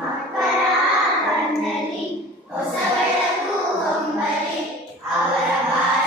ಮಕ್ಕಳ ಕಣ್ಣಲ್ಲಿ ಹೊಸ ಬೆಳಕು ಹೊಂಬಲಿ ಅವರ ಬಾಳ